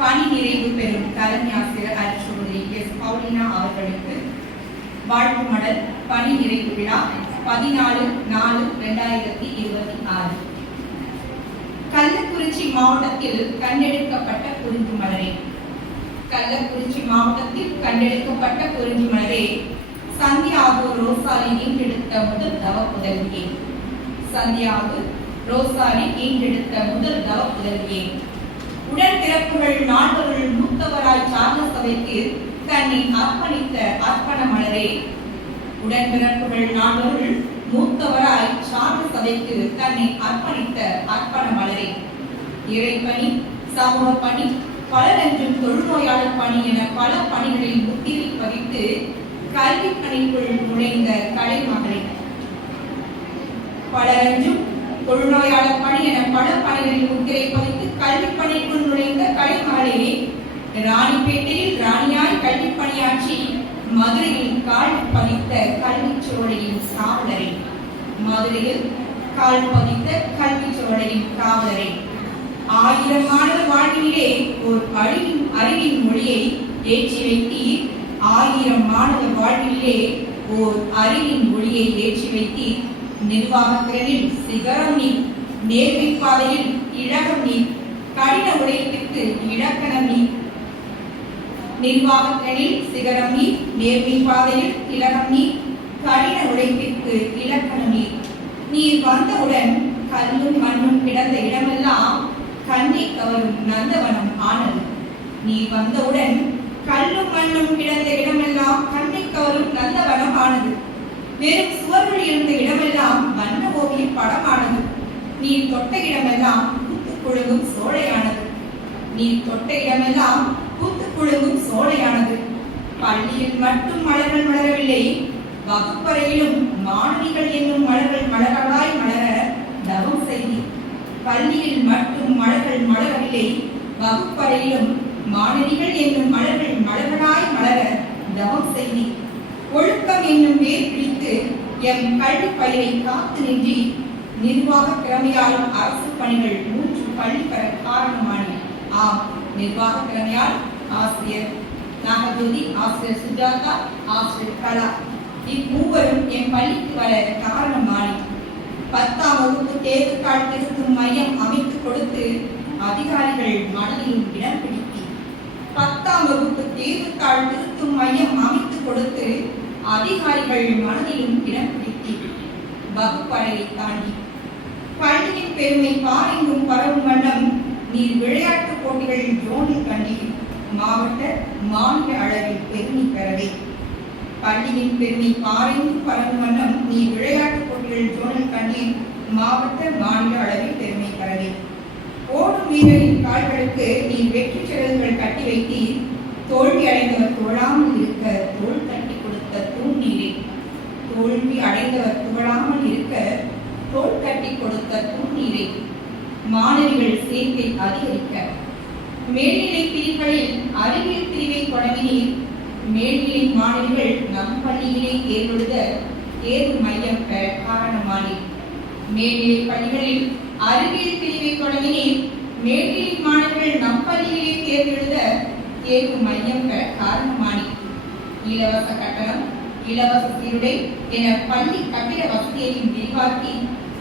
பணி நிறைவு பெறும் தலைமை ஆசிரியர் அருட்சகோதரி எஸ். பவுலினா அவர்களுக்கு வாழ்த்து மடல் பணி நிறைவு விழா 14/4/2026. கள்ளக்குறிச்சி மாவட்டத்தில் கண்டெடுக்கப்பட்ட குறிஞ்சி மலரே. கள்ளக்குறிச்சி மாவட்டத்தில் கண்டெடுக்கப்பட்ட குறிஞ்சி மலரே, சந்தியாகு ரோசாலி ஈன்றெடுத்த முதல் தவ புதல்வியே. சந்தியாகு ரோசாலி ஈன்றெடுத்த முதல் தவ புதல்வியே. உடன்பிறப்புகள் நால்வர்கள் மூத்தவராய் சார்ந்த சபைக்கு தன்னை அர்ப்பணித்த அர்ப்பண மலரே. உடன்பிறப்புகள் நால்வர்கள் மூத்தவராய் சார்ந்த சபைக்கு தன்னை அர்ப்பணித்த அர்ப்பண மலரே. இறைப்பணி, சமூக பணி, பலரென்றும் தொழுநோயாளர் பணி என பல பணிகளில் முத்திரை பதித்து கல்வி பணிக்குள் நுழைந்த கலைமகளே. பலரென்றும் தொழுநோயாளர் பணி என பல பணிகளில் முத்திரை பதித்து கல்வி பணிக்குள் நுழைந்த கலைமகளே. ராணிப்பேட்டையில் ராணியாய் கல்வி பணியாற்றி மதுரையில் கால் பதித்த கல்வி சோலையின் காவலரே. மதுரையில் கால் பதித்த கல்வி சோலையின் காவலரே. 1000 மாணவர் வாழ்விலே ஓர் அறிவின் மொழியை ஏற்றி வைத்தீர். 1000 மாணவர் வாழ்விலே ஓர் அறிவின் மொழியை ஏற்றி வைத்தீர். நிர்வாகத்திறனில் சிகரம் நீர், நேர்மை பாதையில் இழகம் நீர், கடின உழைப்பிற்கு இலக்கணம் நீர். நிர்வாகத்திறனில் சிகரம் நீர், நேர்மை பாதையில் இலகம் நீர், கடின உழைப்பிற்கு இலக்கணம் நீர். நீர் வந்தவுடன் கல்லும் மண்ணும் கிடந்த இடமெல்லாம் கண்ணை கவரும் நந்தவனம் ஆனது. நீர் வந்தவுடன் கல்லும் மண்ணும் கிடந்த இடமெல்லாம் கண்ணை கவரும் நந்தவனம் ஆனது. வெறும் சுவர்கள் இருந்த இடமெல்லாம் வண்ண ஓவிய படமானது. நீர் தொட்ட இடமெல்லாம் பூத்து குழுங்கும் சோலையானது. நீர் தொட்ட இடமெல்லாம் பூத்து குழுங்கும் சோலையானது. பள்ளியில் மட்டும் மலர்கள் மலரவில்லை, வகுப்பறையிலும் மாணவிகள் என்னும் மலர்கள் மலர்களாய் மலர தவம் செய்தி. பள்ளியில் மட்டும் மலர்கள் மலரவில்லை, வகுப்பறையிலும் மாணவிகள் என்னும் மலர்கள் மலர்களாய் மலர தவம் செய்தி. ஒழுக்கம் என்னும் வேர் பிடித்து எம் கல்வி பயிரை காத்து நின்றி நிர்வாக திறமையாலும் அரசு பணிகள் 3 பள்ளி பெற காரணமானி. ஆம், நிர்வாக திறமையால் ஆசிரியர் நாகஜோதி, ஆசிரியர் சுஜாதா, ஆசிரியர் கலா இம்மூவரும் என் பள்ளிக்கு வர காரணமானி. 10ஆம் வகுப்பு தேர்வுத்தாள் திருத்தும் மையம் அமைத்து கொடுத்து அதிகாரிகள் மனதிலும் இடம் பிடித்தி. 10ஆம் வகுப்பு தேர்வுத்தாள் திருத்தும் மையம் அமைத்து கொடுத்து அதிகாரிகள் மனதிலும் இடம் பிடித்தி. வகுப்பறையை தாண்டி பள்ளியின் பெருமை பாரெங்கும் பரவும் வண்ணம் நீர் விளையாட்டு போட்டிகளில் ஜோனில் கண்டீர். மாவட்ட மாநில அளவில் பெருமை பெறவே. பள்ளியின் பெருமை பாரெங்கும் பரவும் வண்ணம் நீர் விளையாட்டு போட்டிகளில் ஜோனில் கண்டீர். மாவட்ட மாநில அளவில் பெருமை பெறவே. ஓடும் வீரரின் கால்களுக்கு நீர் வெற்றி சிறகுகள் கட்டி வைத்தீர். தோல்வி அடைந்தவர் துவழாமல் இருக்க தோல் கட்டி கொடுத்த தூண் நீரே. தோல்வி அடைந்தவர் துவழாமல் இருக்க தோல் கட்டி கொடுத்த தூண் நீரே. மாணவிகள் சேர்க்கை அதிகரிக்க மேல்நிலை பிரிவுகளில் அறிவியல் பிரிவை தொடங்கினீர். மேல்நிலை மாணவிகள் நம் பள்ளியிலே தேர்வெழுத தேர்வு மையம் பெற காரணமானீர். மேல்நிலை பள்ளிகளில் அறிவியல் பிரிவை தொடங்கினீர். மேல்நிலை மாணவிகள் நம் பள்ளியிலே தேர்வெழுத தேர்வு மையம் பெற காரணமானீர். இலவச கட்டணம், இலவச சீருடை என பள்ளி கட்டிட வசதியையும் விரிவாக்கி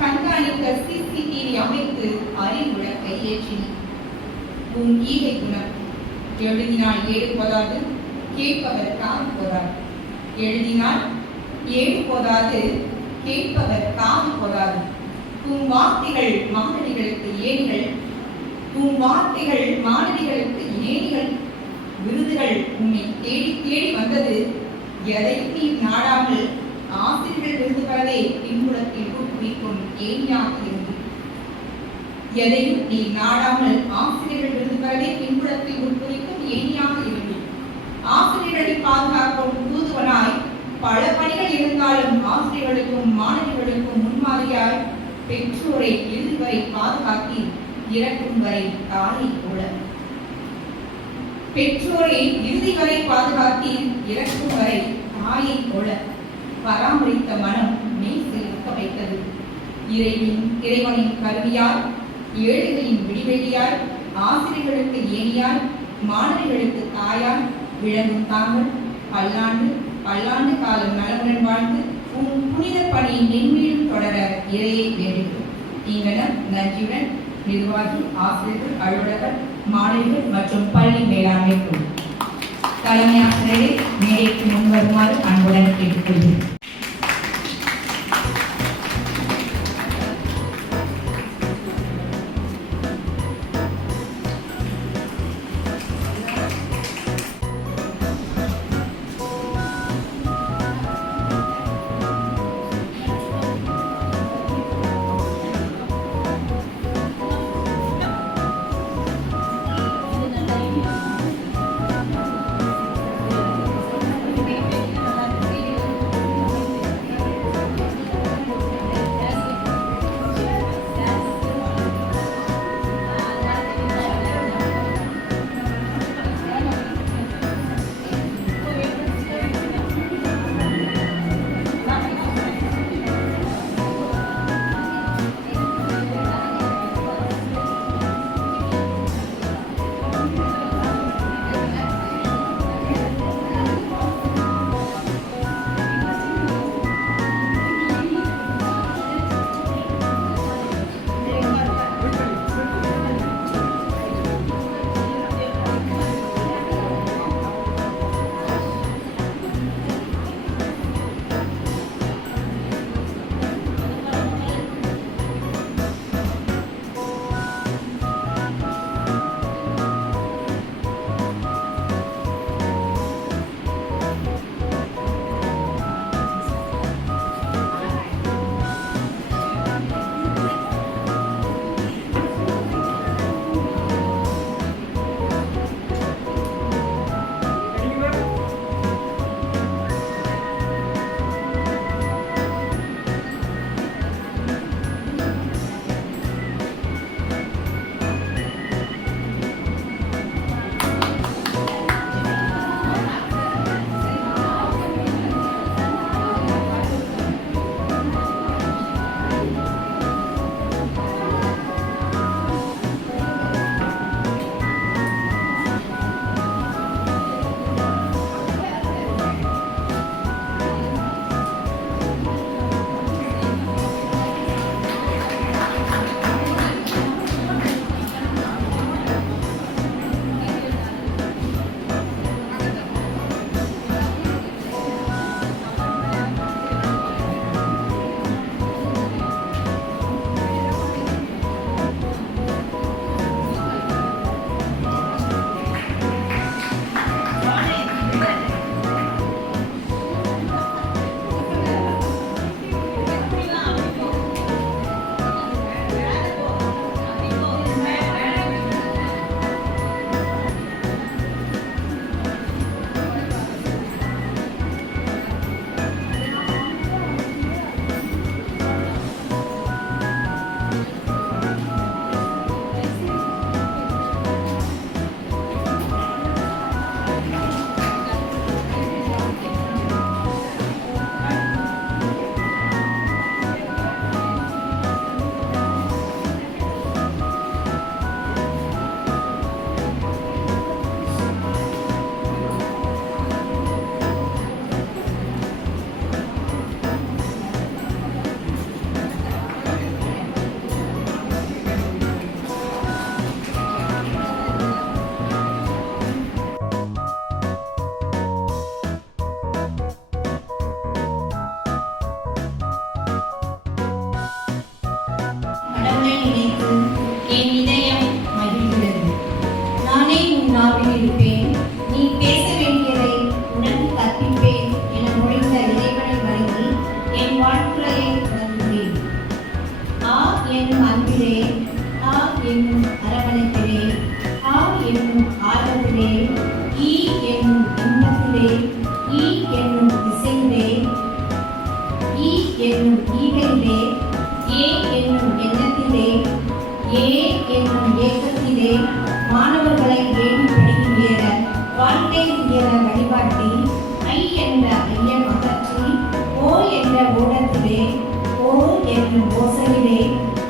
கண்காணிக்க CCTV அமைத்து அறிவுலக்கை ஏற்றினீர். உன் ஈகை குணம். எழுதினால் 7 போதாது, கேட்பவர் காது போதாது. எழுதினால் 7 போதாது, கேட்பவர் காது போதாது. உன் வார்த்தைகள் மாணவிகளுக்கு ஏணிகள். உன் வார்த்தைகள் மாணவிகளுக்கு ஏணிகள். விருதுகள் உன்னை தேடி தேடி வந்தது. எதையும் நீ நாடாமல் ஆசிரியர்கள் விருது பெறவே பின்புலத்தில் ஊக்குவிக்கும் ஏணியாக இருந்து. எதையும் நீ நாடாமல் ஆசிரியர்கள் விருது பெறவே பின்புலத்தில் ஊக்குவிக்கும் ஏணியாக இருந்து. ஆசிரியர்களை பாதுகாக்கும் தூதுவனாய் பல பணிகள் இருந்தாலும் ஆசிரியர்களுக்கும் மாணவிகளுக்கும் முன்மாதிரியாய் பெற்றோரை இறுதி வரை பாதுகாத்தி இறக்கும் வரை தாயை போல. பெற்றோரை இறுதி வரை பாதுகாத்தி இறக்கும் வரை தாயை போல பராமரித்த மனம் மெய் சிலிர்க்க வைத்தது. இறைவனின் கருவியால், ஏழைகளின் விடிவெளியால், ஆசிரியர்களுக்கு ஏணியால், மாணவிகளுக்கு தாயார் விளங்கும் தாங்கள் பல்லாண்டு காலம் நலமுடன் வாழ்ந்து உன் புனித பணி மென்மேலும் தொடர இறையை வேண்டுகிறோம். நீங்களும் நன்றியுடன் நிர்வாகி, ஆசிரியர்கள், அலுவலர்கள், மாணவிகள் மற்றும் பள்ளி மேலாண்மை குழு தலைமை ஆசிரியரை மேடைக்கு முன் வருமாறு அன்புடன் கேட்டுக்கொள்கிறேன்.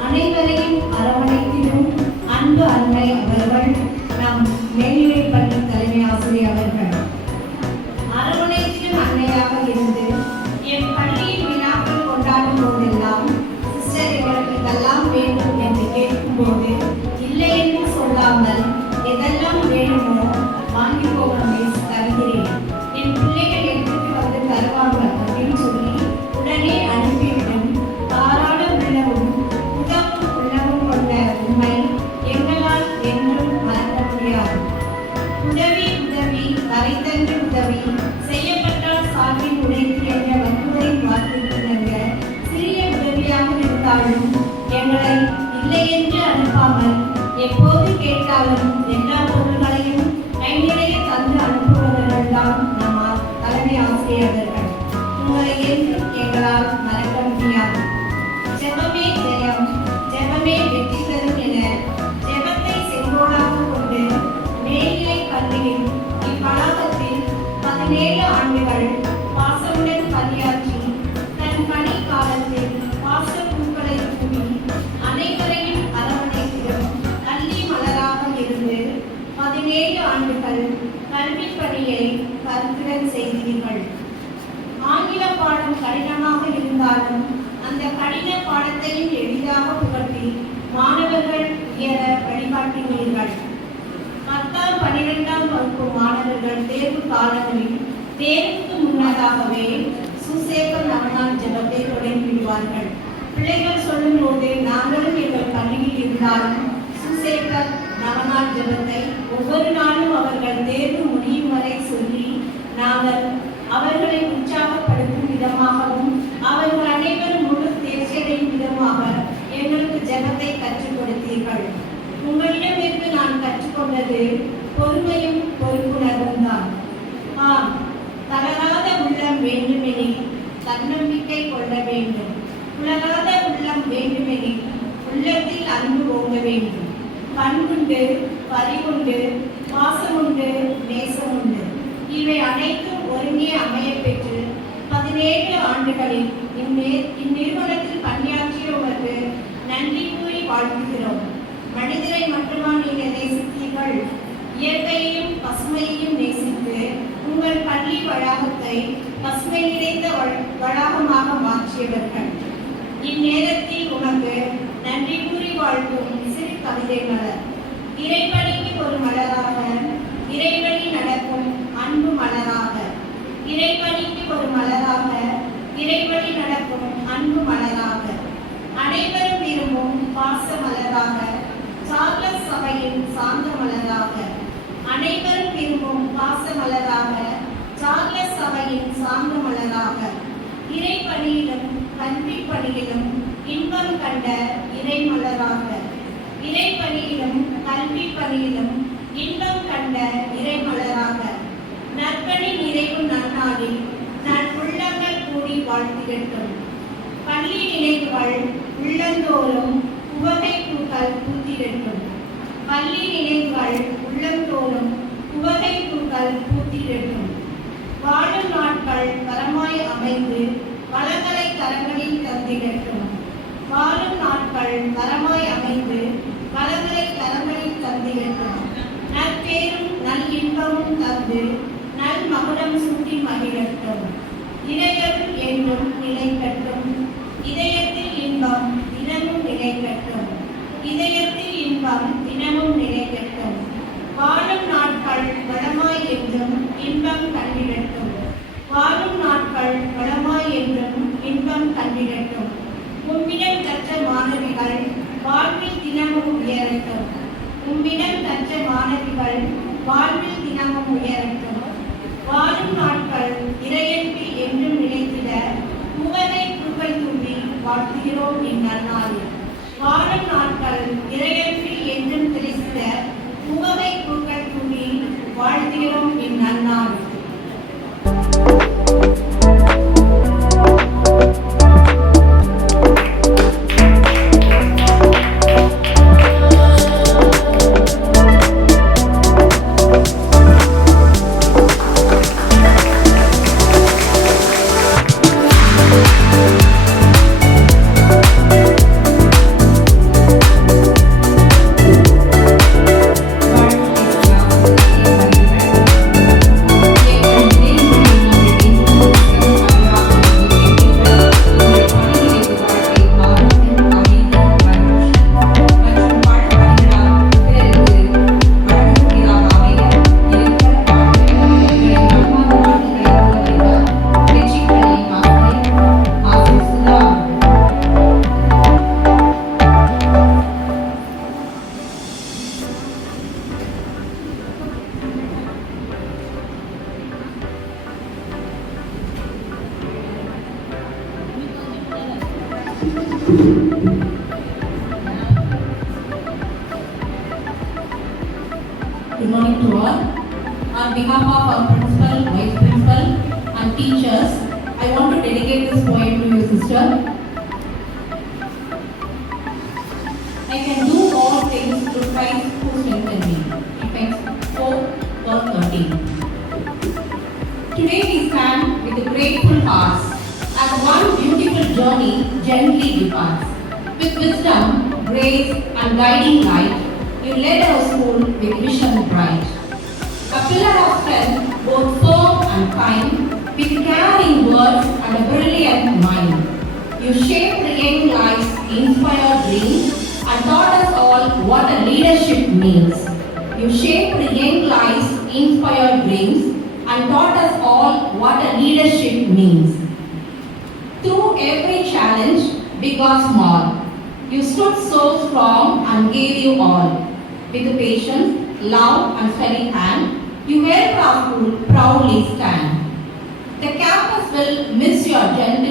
அனைவரையும் அரவணைத்திடும் அன்பு அன்னை அவர்கள் நம் மேல்நிலைப்பள்ளி பார்த்தாலும் எங்களை இல்லை என்று அனுப்பாமல் எப்போது கேட்டாலும் எல்லா பொருள்களையும் கைநிலைய தந்து அனுப்புபவர்கள் தான் நம்ம தலைமை ஆசிரியர்கள். உங்களை என்றும் எங்களால் மறக்க முடியாது. ஜெபமே ஜெயம், ஜெபமே வெற்றி பெறும் என ஜெபத்தை செங்கோலாக கொண்டு மேல்நிலை பள்ளியில் இவ்வளாகத்தில் 17 ஆண்டுகள் பாசமுடன் பணியாற்றி தன் பணி காலத்தில் பாச பூக்களை தூவி அனைவரையும் அரவணைத்திடும் கல்வி மலராக இருந்து 17 ஆண்டுகள் கல்வி பணியை கருத்துடன் செய்தீர்கள். ஆங்கில பாடம் கடினமாக இருந்தாலும் அந்த கடின பாடத்தையும் எளிதாக புகட்டி மாணவர்கள் உயர வழிகாட்டினீர்கள். 10ஆம் 12ஆம் வகுப்பு மாணவர்கள் தேர்வு காலங்களில் தேர்வுக்கு முன்னதாகவே சுசேகர் நவநாள் ஜெபத்தை தொடங்கிவிடுவார்கள். பிள்ளைகள் சொல்லும் போது நாங்களும் எங்கள் பள்ளியில் இருந்தாலும் சுசேகர் நவநாள் ஜெபத்தை ஒவ்வொரு நாளும் அவர்கள் தேர்வு முடியும் வரை சொல்லி நாங்கள் அவர்களை உற்சாகப்படுத்தும் விதமாகவும் அவர்கள் அனைவரும் முழு தேர்ச்சியடையும் விதமாக எங்களுக்கு ஜெபத்தை கற்றுக் கொடுத்தீர்கள். உங்களிடமிருந்து நான் கற்றுக்கொண்டது பொறுமையும் பொறுப்புணர்வும் தான். ஆம், தளராத உள்ளம் வேண்டுமெனில் தன்னம்பிக்கை கொள்ள வேண்டும். உலகாத உள்ளம் வேண்டுமெனில் உள்ளத்தில் அன்பு ஓங்க வேண்டும். பண்புண்டு, பரிவுண்டு, பாசமுண்டு, நேசமுண்டு, இவை அனைத்தும் ஒருங்கே அமைய பெற்று 17 ஆண்டுகளில் இந்நிறுவனத்தில் பணியாற்றியவருக்கு நன்றி கூறி வாழ்த்துகிறோம். மனிதரை மட்டுமா நீங்கள் நேசித்தீர்கள்? இயற்கையையும் பசுமையையும் நேசித்து உங்கள் பள்ளி வளாகத்தை பசுமை நிறைந்த வளாகமாக மாற்றியவர்கள். இந்நேரத்தில் உனக்கு நன்றி கூறி வாழ்த்தும் சிறு கவிதை மலர். இறைவழிக்கு ஒரு மலராக, இறைவழி நடக்கும் அன்பு மலராக. இறைவழிக்கு ஒரு மலராக, இறைவழி நடக்கும் அன்பு மலராக. அனைவரும் விரும்பும் பாச மலராக, சார்லஸ் சபையின் சாந்த மலராக. அனைவரும் விரும்பும் பாச மலராக, சார்லஸ் சபையின் சாந்த மலராக. இறைப்பணியிலும் கல்வி பணியிலும் இன்பம் கண்ட இறை மலராக. இறைப்பணியிலும் கல்வி பணியிலும் இன்பம் கண்ட இறை மலராக. நற்பணி நிறைவு நன்னாளில் நான் உள்ளங்கள் கூடி வாழ்த்திடட்டும். பள்ளி நினைவுகள் உள்ளந்தோறும் உவகை பூக்கள் பூத்திடட்டும். பள்ளி நினைவுகள் உள்ளந்தோறும் உவகை பூக்கள் பூத்திடட்டும். வாழும் நாட்கள் வரமாய் அமைந்து வளங்களை கரங்களில் தந்திடட்டும். வாழும் நாட்கள் வரமாய் அமைந்து வளங்களை கரங்களில் தந்திடட்டும். நற்பேரும் நல் இன்பமும் தந்து நல் மகுடம் சூட்டி மகிழட்டும். இதயத்தில் என்றும் நிலைக்கட்டும். இதயத்தில் இன்பம் தினமும் நிலைக்கட்டும். இதயத்தில் இன்பம் தினமும் நிலைக்கட்டும். வாழும் நாட்கள் வளமாய் என்றும் இன்பம் கண்டிடட்டும். வாழும் நாட்கள் வளமாய் என்றும் இன்பம் கண்டிடட்டும். உம்மிடம் கற்ற மாணவிகள் வாழ்வில் தினமும் உயரட்டும். உம்மிடம் கற்ற மாணவிகள் வாழ்வில் தினமும் உயரட்டும். வாழும் நாட்கள் இறையன்பில் என்றும் நிலைத்திட உவகை பூக்கள் தூவி வாழ்த்துகிறோம் இந்நன்னாளில். வாழும் நாட்கள் இறையன்பில் என்றும் திளைத்திட உவகை பூக்கள் தூவி வாழ்த்துகிறோம் இந்நன்னாளில். Good morning to all. On behalf of our principal, vice principal and teachers, I want to dedicate this poem to you, sister. I can do all things through Christ who strengthens me. Ephesians 4, verse 13. Today we stand with grateful hearts as one beautiful journey gently departs. With wisdom, grace and guiding light, you led our school with vision bright. A pillar of strength, both firm and kind, with caring words and a brilliant mind. You shaped the young lives, inspired dreams, and taught us all what a leadership means. You shaped the young lives, inspired dreams, and taught us all what a leadership means. Through every challenge, big or small, you stood so strong and gave you all. With patience, love, and steady hand, you helped our school proudly stand. The campus will miss your gentle